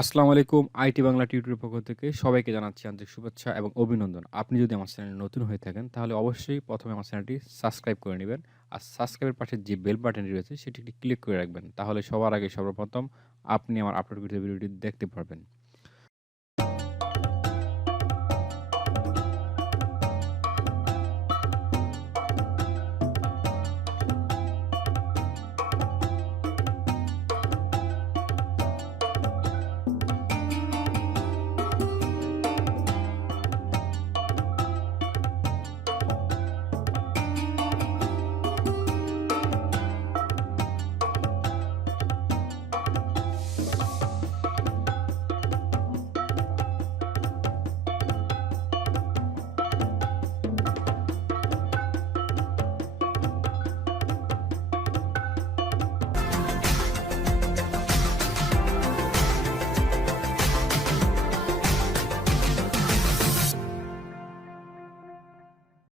আসসালামু আলাইকুম। আইটি বাংলা টিউটরের পক্ষ থেকে সবাইকে জানাচ্ছি আন্তরিক শুভেচ্ছা এবং অভিনন্দন। আপনি যদি আমার চ্যানেলে নতুন হয়ে থাকেন, তাহলে অবশ্যই ১ম এ আমার চ্যানেলটি সাবস্ক্রাইব করে নিবেন। আর সাবস্ক্রাইবের পাশে যে বেল বাটনটি রয়েছে, সেটি একটি ক্লিক করে রাখবেন। তাহলে সবার আগে সর্বপ্রথম আপনি আমার আপলোডকৃত ভিডিওটি দেখতে পারবেন।